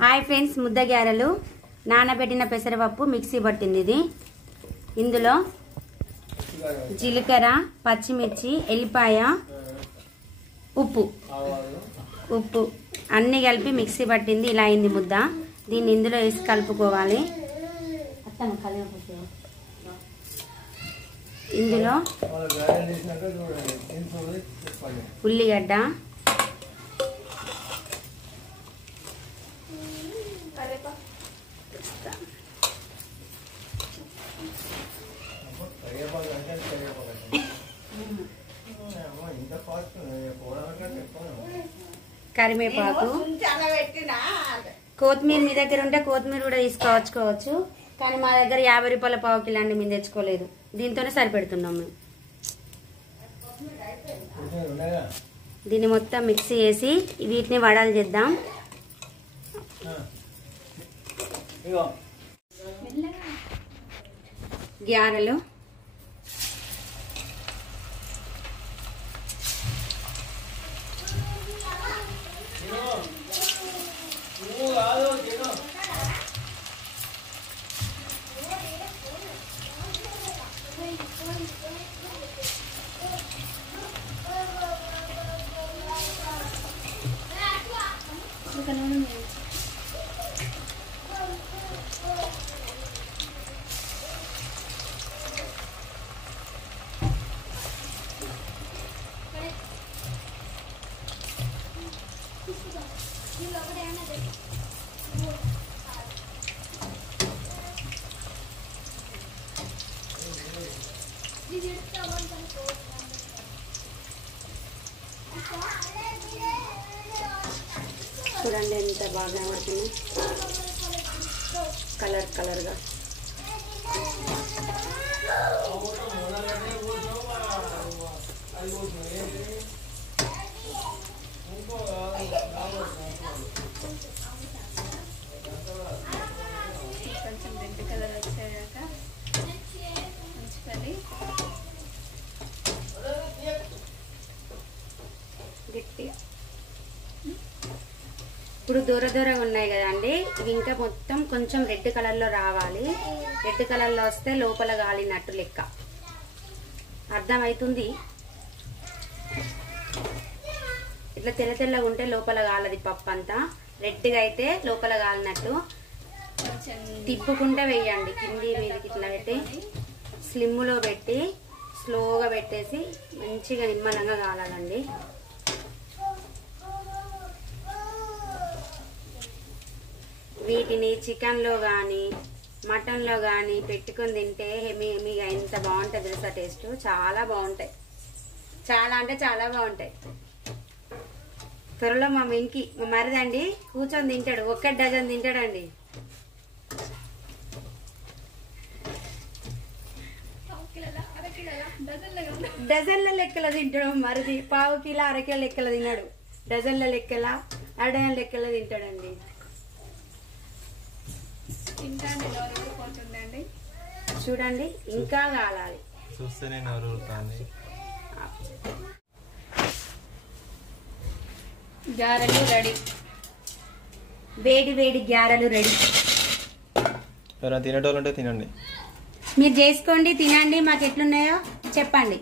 Hi friends, ముద్ద గారెలు నానబెట్టిన పెసరపప్పు మిక్సీ పట్టింది ఇది. ఇందులో జీలకర్ర, పచ్చిమిర్చి, ఎల్లిపాయ, ఉప్పు అన్నీ కలిపి మిక్సీ పట్టింది. ఇలా అయింది ముద్ద. దీన్ని ఇందులో వేసి కలుపుకోవాలి. ఇందులో ఉల్లిగడ్డ, కరివేపాకు, కొత్తిమీర. మీ దగ్గర ఉంటే కొత్తిమీర కూడా తీసుకోవచ్చు, కానీ మా దగ్గర 50 రూపాయల పావు కిలో అండి. మేము తెచ్చుకోలేదు. దీంతోనే సరిపెడుతున్నాం మేము. దీన్ని మొత్తం మిక్సీ చేసి వీటిని వడలు చేద్దాం. గ్యారెలు చూడండి ఎంత బాగా పడుతుంది, కలర్గా. కొంచెం రెడ్ కలర్ వచ్చాక ఉంచుకొని గట్టిగా. ఇప్పుడు దూర ఉన్నాయి కదండి, ఇవి ఇంకా మొత్తం కొంచెం రెడ్ కలర్లో రావాలి. రెడ్ కలర్లో వస్తే లోపల గాలినట్టు లెక్క. అర్థమవుతుంది? ఇట్లా తెల్లగా ఉంటే లోపల గాలది పప్పు అంతా. రెడ్గా అయితే లోపల గాలినట్టు. తిప్పుకుంటే వేయండి, కింది మీదకి ఇట్లా పెట్టి స్లిమ్లో పెట్టి స్లోగా పెట్టేసి మంచిగా నిమ్మలంగా కాలాలండి. వీటిని చికెన్లో కానీ మటన్లో కానీ పెట్టుకొని తింటే మీకు ఎంత బాగుంటుంది తెలుసా? టేస్ట్ చాలా బాగుంటాయి. చాలా అంటే చాలా బాగుంటాయి. త్వరలో మా వెంకి, మా మరిదండి కూర్చొని తింటాడు. 1 డజన్ తింటాడండి. డజన్ల లెక్కల తింటాడు మరిది. పావు కిలో, 1/2 కిలో లెక్కల తిన్నాడు. డజన్ల లెక్కల, అరడజన్ లెక్కల తింటాడండి. చూడండి, ఇంకా కాలాలి. చూస్తేనే నోరుతుంది. గారెలు రెడీ. వేడి గారెలు రెడీ. తినేటోళ్ళు ఉంటే తినండి. మీరు చేసుకోండి, తినండి. మాకు ఎట్లున్నాయో చెప్పండి.